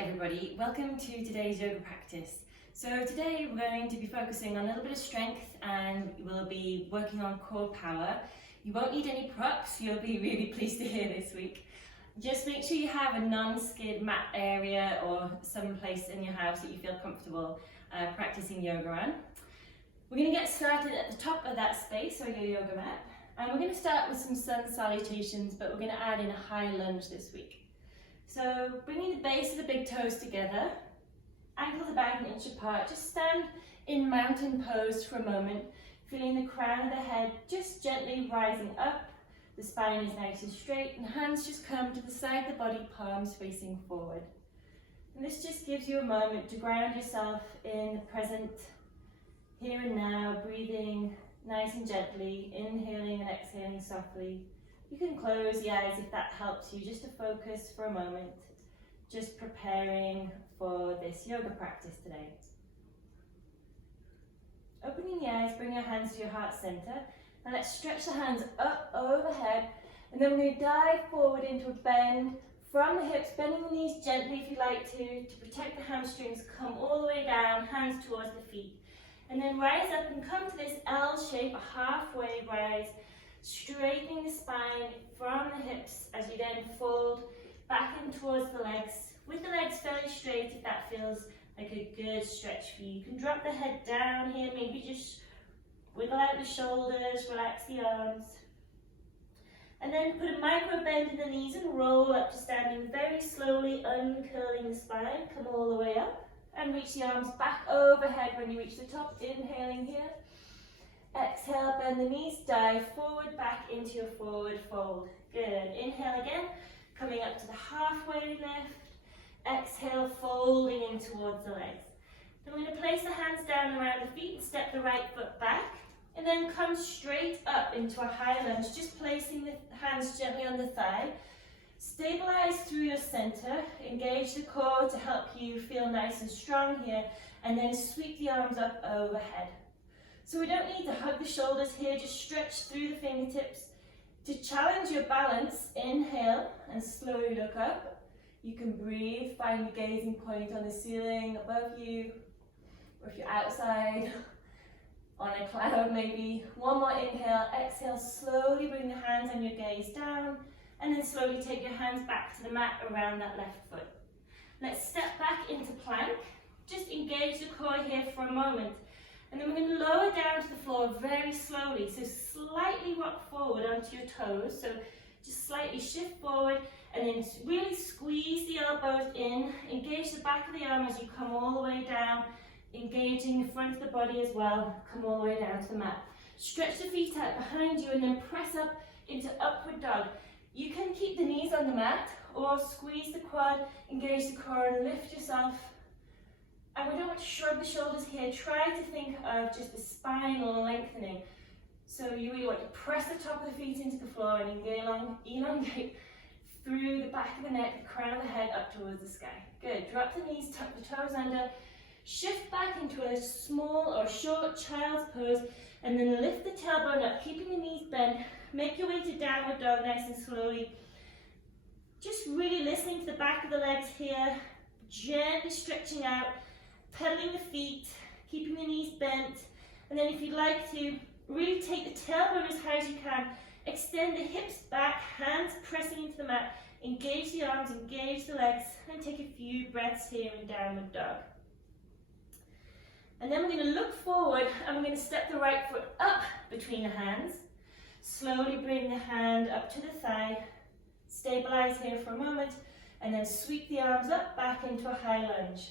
everybody, welcome to today's yoga practice. So today we're going to be focusing on a little bit of strength and we'll be working on core power. You won't need any props, you'll be really pleased to hear this week. Just make sure you have a non-skid mat area or some place in your house that you feel comfortable practicing yoga on. We're going to get started at the top of that space, or your yoga mat, and we're going to start with some sun salutations, but we're going to add in a high lunge this week. So bringing the base of the big toes together, ankles about 1 inch apart, just stand in mountain pose for a moment, feeling the crown of the head just gently rising up, the spine is nice and straight, and hands just come to the side of the body, palms facing forward. And this just gives you a moment to ground yourself in the present, here and now, breathing nice and gently, inhaling and exhaling softly. You can close the eyes if that helps you, just to focus for a moment, just preparing for this yoga practice today. Opening the eyes, bring your hands to your heart center, and let's stretch the hands up overhead, and then we're going to dive forward into a bend from the hips, bending the knees gently if you like to protect the hamstrings. Come all the way down, hands towards the feet, and then rise up and come to this L shape, a halfway rise, straightening the spine from the hips as you then fold back in towards the legs, with the legs fairly straight if that feels like a good stretch for you. You can drop the head down here, maybe just wiggle out the shoulders, relax the arms, and then put a micro bend in the knees and roll up to standing, very slowly uncurling the spine. Come all the way up and reach the arms back overhead when you reach the top, inhaling here. Exhale, bend the knees, dive forward, back into your forward fold. Good. Inhale again, coming up to the halfway lift. Exhale, folding in towards the legs. Then we're going to place the hands down around the feet and step the right foot back. And then come straight up into a high lunge, just placing the hands gently on the thigh. Stabilize through your center, engage the core to help you feel nice and strong here, and then sweep the arms up overhead. So we don't need to hug the shoulders here, just stretch through the fingertips. To challenge your balance, inhale and slowly look up. You can breathe, find your gazing point on the ceiling above you, or if you're outside, on a cloud maybe. One more inhale, exhale, slowly bring the hands and your gaze down, and then slowly take your hands back to the mat around that left foot. Let's step back into plank. Just engage the core here for a moment. And then we're going to lower down to the floor very slowly. So slightly rock forward onto your toes. So just slightly shift forward and then really squeeze the elbows in. Engage the back of the arm as you come all the way down. Engaging the front of the body as well. Come all the way down to the mat. Stretch the feet out behind you and then press up into upward dog. You can keep the knees on the mat or squeeze the quad, engage the core and lift yourself. And we don't want to shrug the shoulders here. Try to think of just the spinal lengthening. So you really want to press the top of the feet into the floor and elongate through the back of the neck, the crown of the head up towards the sky. Good. Drop the knees, tuck the toes under. Shift back into a small or short child's pose and then lift the tailbone up, keeping the knees bent. Make your way to downward dog nice and slowly. Just really listening to the back of the legs here. Gently stretching out. Pedaling the feet, keeping the knees bent, and then if you'd like to, really take the tailbone as high as you can, extend the hips back, hands pressing into the mat, engage the arms, engage the legs, and take a few breaths here in downward dog. And then we're going to look forward and we're going to step the right foot up between the hands, slowly bring the hand up to the thigh, stabilize here for a moment, and then sweep the arms up back into a high lunge.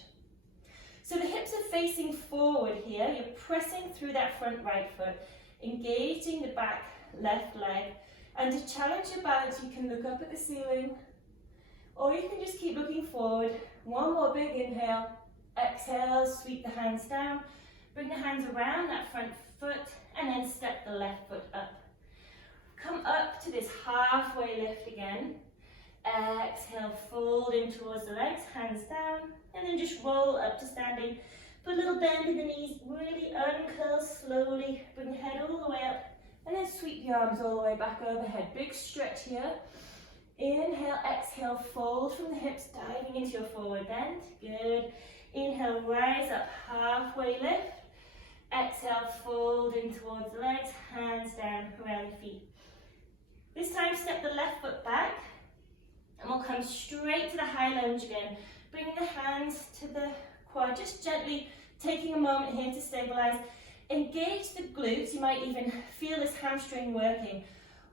So the hips are facing forward here. You're pressing through that front right foot, engaging the back left leg. And to challenge your balance, you can look up at the ceiling, or you can just keep looking forward. One more big inhale. Exhale, sweep the hands down. Bring the hands around that front foot, and then step the left foot up. Come up to this halfway lift again. Exhale, fold in towards the legs, hands down, and then just roll up to standing. Put a little bend in the knees, really uncurl slowly, bring the head all the way up, and then sweep the arms all the way back overhead. Big stretch here. Inhale, exhale, fold from the hips, diving into your forward bend. Good. Inhale, rise up, halfway lift. Exhale, fold in towards the legs, hands down around the feet. This time, step the left foot back, and we'll come straight to the high lunge again. Bringing the hands to the quad, just gently taking a moment here to stabilize. Engage the glutes, you might even feel this hamstring working.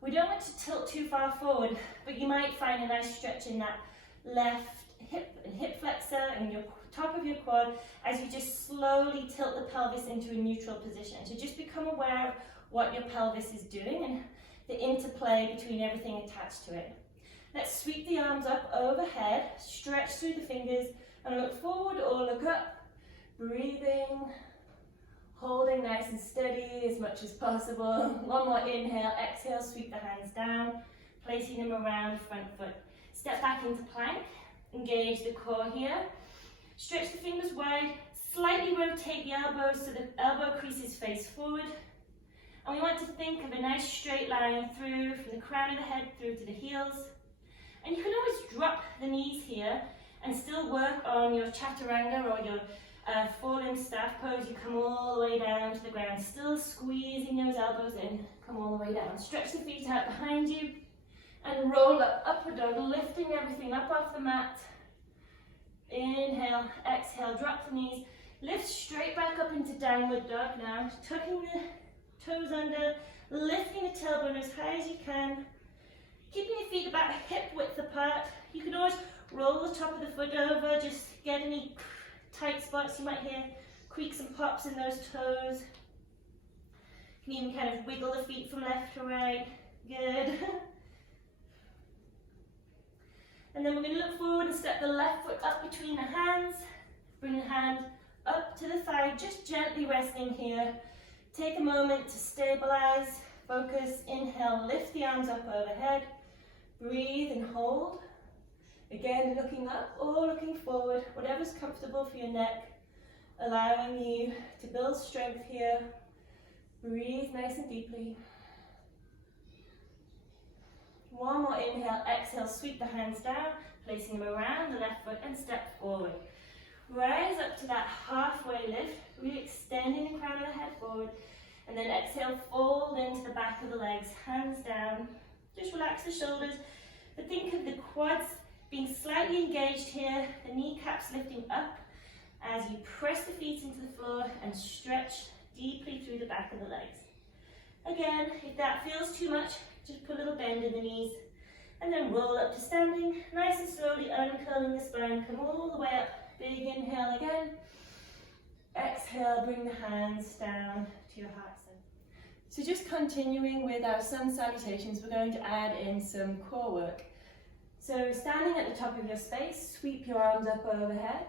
We don't want to tilt too far forward, but you might find a nice stretch in that left hip flexor and your top of your quad as you just slowly tilt the pelvis into a neutral position. So just become aware of what your pelvis is doing and the interplay between everything attached to it. Let's sweep the arms up overhead, stretch through the fingers and look forward or look up. Breathing, holding nice and steady as much as possible. One more inhale, exhale, sweep the hands down, placing them around front foot. Step back into plank, engage the core here. Stretch the fingers wide, slightly rotate the elbows so the elbow creases face forward. And we want to think of a nice straight line through from the crown of the head through to the heels. And you can always drop the knees here and still work on your chaturanga or your full limb staff pose. You come all the way down to the ground, still squeezing those elbows in. Come all the way down. Stretch the feet out behind you and roll up, upward dog, lifting everything up off the mat. Inhale, exhale, drop the knees. Lift straight back up into downward dog now. Tucking the toes under, lifting the tailbone as high as you can. Keeping your feet about hip width apart. You can always roll the top of the foot over, just get any tight spots. You might hear creaks and pops in those toes. You can even kind of wiggle the feet from left to right. Good. And then we're going to look forward and step the left foot up between the hands. Bring the hand up to the thigh, just gently resting here. Take a moment to stabilize, focus, inhale, lift the arms up overhead. Breathe and hold. Again, looking up or looking forward, whatever's comfortable for your neck, allowing you to build strength here. Breathe nice and deeply. One more inhale, exhale, sweep the hands down, placing them around the left foot and step forward. Rise up to that halfway lift, really extending the crown of the head forward, and then exhale, fold into the back of the legs, hands down. Just relax the shoulders, but think of the quads being slightly engaged here, the kneecaps lifting up as you press the feet into the floor and stretch deeply through the back of the legs. Again, if that feels too much, just put a little bend in the knees and then roll up to standing, nice and slowly uncurling the spine, come all the way up. Big inhale again. Exhale, bring the hands down to your heart center. So just continuing with our sun salutations, we're going to add in some core work. So standing at the top of your space, sweep your arms up overhead.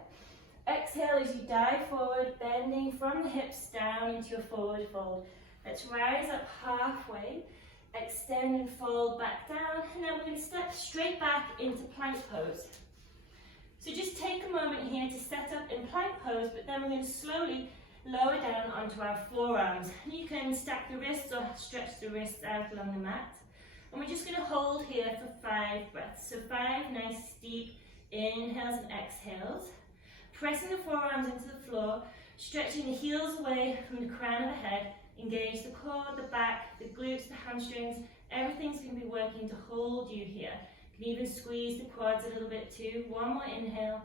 Exhale as you dive forward, bending from the hips down into your forward fold. Let's rise up halfway, extend and fold back down, and then we're going to step straight back into plank pose. So just take a moment here to set up in plank pose, but then we're going to slowly lower down onto our forearms. You can stack the wrists or stretch the wrists out along the mat. And we're just going to hold here for 5 breaths. So 5 nice deep inhales and exhales. Pressing the forearms into the floor, stretching the heels away from the crown of the head. Engage the core, the back, the glutes, the hamstrings. Everything's going to be working to hold you here. You can even squeeze the quads a little bit too. One more inhale.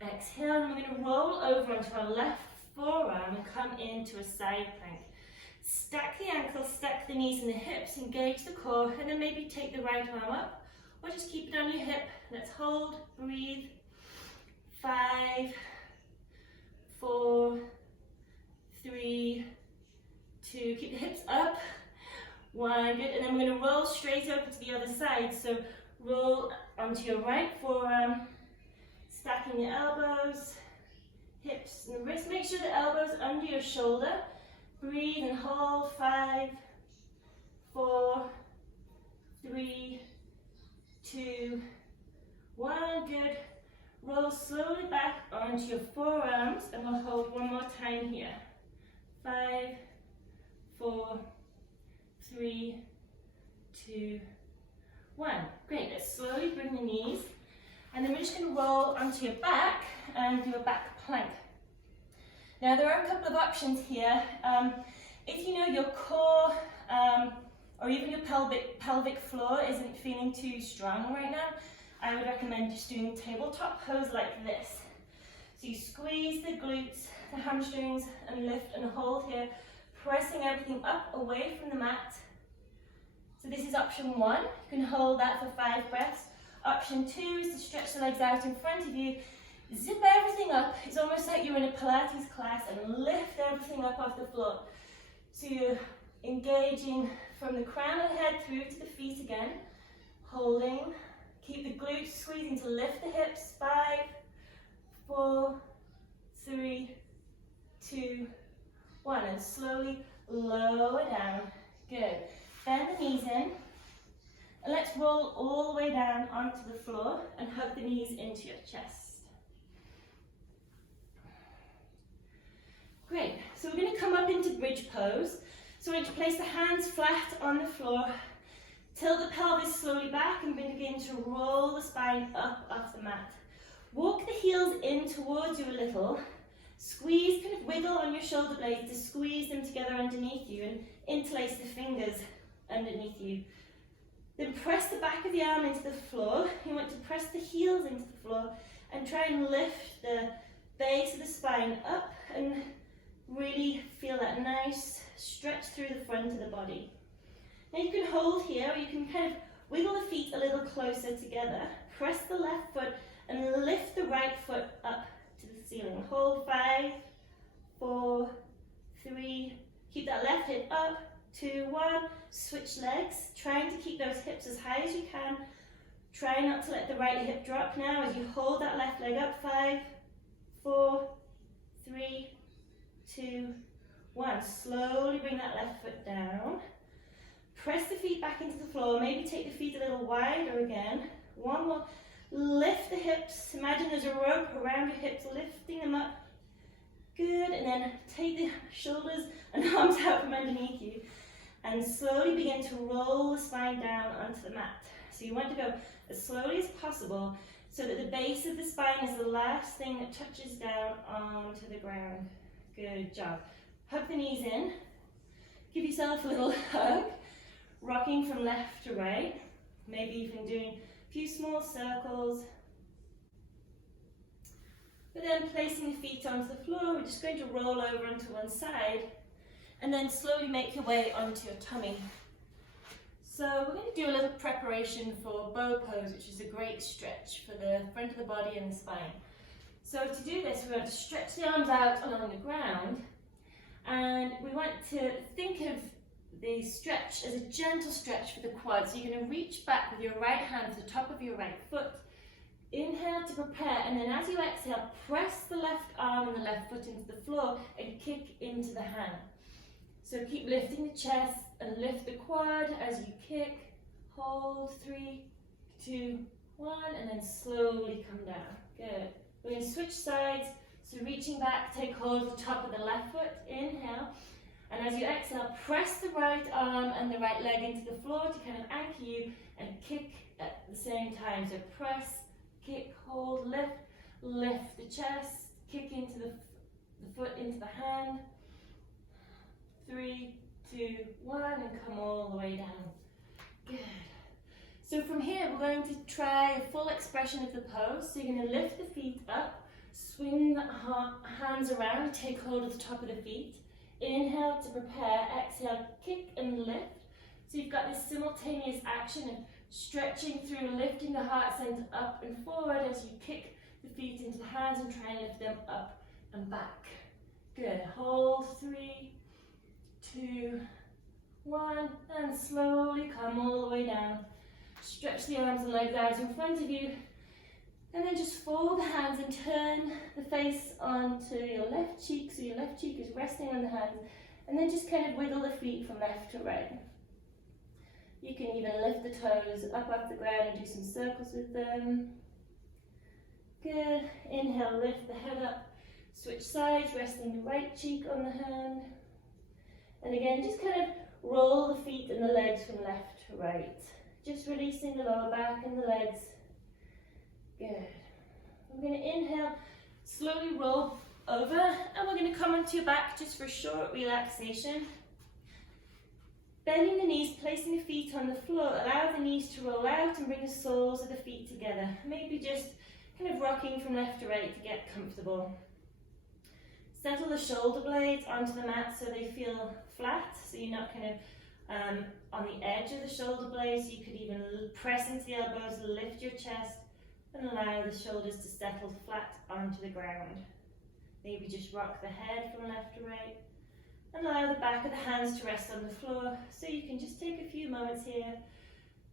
Exhale, and we're going to roll over onto our left forearm and come into a side plank. Stack the ankles, stack the knees and the hips, engage the core, and then maybe take the right arm up, or just keep it on your hip. Let's hold, breathe. 5, 4, 3, 2, keep the hips up. 1, good, and then we're going to roll straight over to the other side. So roll onto your right forearm, stacking your elbows, hips and the wrists. Make sure the elbows under your shoulder. Breathe and hold. 5, 4, 3, 2, 1, good. Roll slowly back onto your forearms and we'll hold one more time here. 5, 4, 3, 2, one. Great, let's slowly bring the knees. And then we're just going to roll onto your back and do a back plank. Now there are a couple of options here. If you know your core or even your pelvic floor isn't feeling too strong right now, I would recommend just doing tabletop pose like this. So you squeeze the glutes, the hamstrings, and lift and hold here, pressing everything up away from the mat. So this is option one. You can hold that for 5 breaths. Option 2 is to stretch the legs out in front of you, zip everything up. It's almost like you're in a Pilates class, and lift everything up off the floor. So you're engaging from the crown of the head through to the feet again, holding. Keep the glutes squeezing to lift the hips. 5, 4, 3, 2, 1, and slowly lower down. Good. Bend the knees in. And let's roll all the way down onto the floor and hug the knees into your chest. Great, so we're going to come up into bridge pose. So we're going to place the hands flat on the floor, tilt the pelvis slowly back and begin to roll the spine up off the mat. Walk the heels in towards you a little, squeeze, kind of wiggle on your shoulder blades to squeeze them together underneath you and interlace the fingers underneath you. Then press the back of the arm into the floor. You want to press the heels into the floor and try and lift the base of the spine up and really feel that nice stretch through the front of the body. Now you can hold here, or you can kind of wiggle the feet a little closer together. Press the left foot and lift the right foot up to the ceiling. Hold 5, 4, 3, keep that left hip up, 2, 1, switch legs, trying to keep those hips as high as you can. Try not to let the right hip drop now as you hold that left leg up. 5, 4, 3, 2, 1. Slowly bring that left foot down. Press the feet back into the floor. Maybe take the feet a little wider again. One more. Lift the hips. Imagine there's a rope around your hips, lifting them up. Good. And then take the shoulders and arms out from underneath you. And slowly begin to roll the spine down onto the mat. So you want to go as slowly as possible so that the base of the spine is the last thing that touches down onto the ground. Good job. Hug the knees in. Give yourself a little hug. Rocking from left to right. Maybe even doing a few small circles. But then placing the feet onto the floor, we're just going to roll over onto one side and then slowly make your way onto your tummy. So we're going to do a little preparation for bow pose, which is a great stretch for the front of the body and the spine. So to do this, we want to stretch the arms out along the ground, and we want to think of the stretch as a gentle stretch for the quads. So you're going to reach back with your right hand to the top of your right foot. Inhale to prepare, and then as you exhale, press the left arm and the left foot into the floor and kick into the hand. So keep lifting the chest and lift the quad as you kick. Hold, 3, 2, 1, and then slowly come down. Good. We're going to switch sides. So reaching back, take hold of the top of the left foot. Inhale. And as you exhale, press the right arm and the right leg into the floor to kind of anchor you and kick at the same time. So press, kick, hold, lift, lift the chest, kick into the foot into the hand. 3, 2, 1, and come all the way down. Good. So from here, we're going to try a full expression of the pose. So you're going to lift the feet up, swing the hands around, take hold of the top of the feet. Inhale to prepare, exhale, kick and lift. So you've got this simultaneous action of stretching through, lifting the heart center up and forward as you kick the feet into the hands and try and lift them up and back. Good. Hold, 3, 2, 1, and slowly come all the way down. Stretch the arms and legs out in front of you, and then just fold the hands and turn the face onto your left cheek, so your left cheek is resting on the hands, and then just kind of wiggle the feet from left to right. You can even lift the toes up off the ground and do some circles with them. Good. Inhale, lift the head up, switch sides, resting the right cheek on the hand. And again, just kind of roll the feet and the legs from left to right. Just releasing the lower back and the legs. Good. We're going to inhale, slowly roll over, and we're going to come onto your back just for a short relaxation. Bending the knees, placing the feet on the floor, allow the knees to roll out and bring the soles of the feet together. Maybe just kind of rocking from left to right to get comfortable. Settle the shoulder blades onto the mat so they feel flat, so you're not kind of on the edge of the shoulder blades. You could even press into the elbows, lift your chest, and allow the shoulders to settle flat onto the ground. Maybe just rock the head from left to right, and allow the back of the hands to rest on the floor, so you can just take a few moments here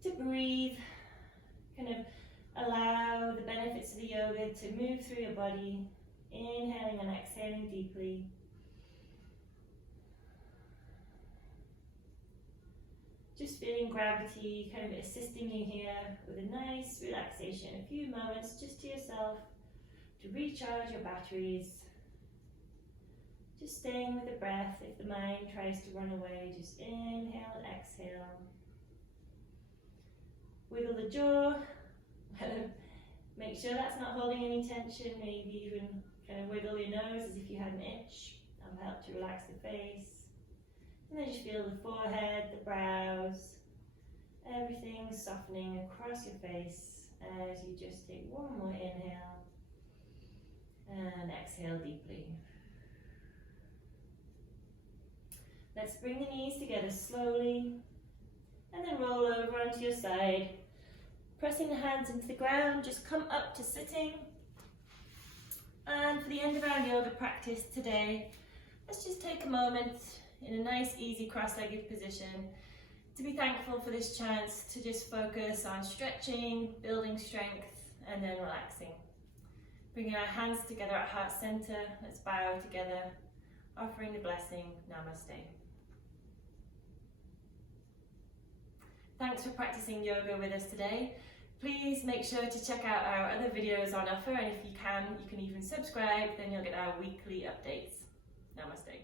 to breathe, kind of allow the benefits of the yoga to move through your body, inhaling and exhaling deeply. Just feeling gravity kind of assisting you here with a nice relaxation, a few moments just to yourself to recharge your batteries. Just staying with the breath. If the mind tries to run away, just inhale and exhale. Wiggle the jaw. Make sure that's not holding any tension. Maybe even kind of wiggle your nose as if you had an itch. That'll help to relax the face. And then just feel the forehead, the brows, everything softening across your face as you just take one more inhale and exhale deeply. Let's bring the knees together slowly and then roll over onto your side. Pressing the hands into the ground, just come up to sitting. And for the end of our yoga practice today, let's just take a moment in a nice, easy, cross-legged position to be thankful for this chance to just focus on stretching, building strength, and then relaxing. Bringing our hands together at heart center, let's bow together, offering the blessing, Namaste. Thanks for practicing yoga with us today. Please make sure to check out our other videos on offer, and if you can even subscribe, then you'll get our weekly updates. Namaste.